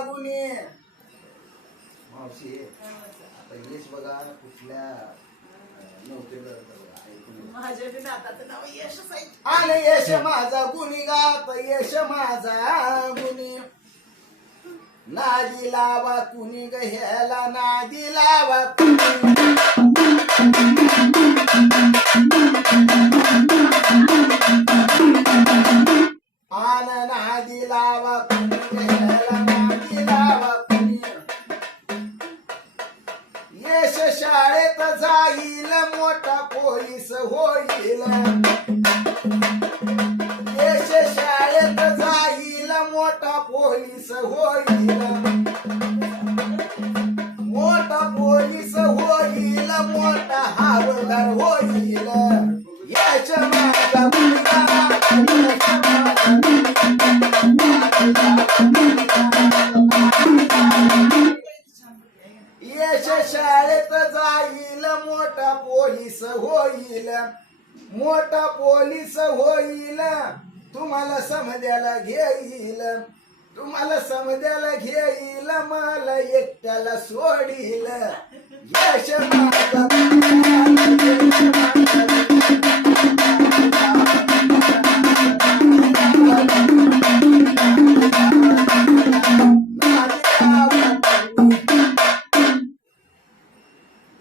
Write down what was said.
गुणी मावशी आता यश बघा कुठल्या नोकरीला माझ्या बी नाताचं नाव यशच आहे. आणि यश माझा गुणी गात यश माझा गुणी नादी लावा कुणी ग ह्याला नादी लावा कुणी आन नादी लावा कुणी ग ह्याला नादी लावा कुणी यश शाळेत जाईल मोठा पोलीस होईल यश शाळेत जाईल मोठा पोलीस होईल मोठा पोलीस होईल मोठा हवालदार होईल यश माझा मुलगा यश शाळेत जाईल मोठा पोलीस होईल मोठा पोलीस होईल तुम्हाला समद्याला घेईल तुम्हाला समद्याला घेईल मला एकट्याला सोडील यश माझा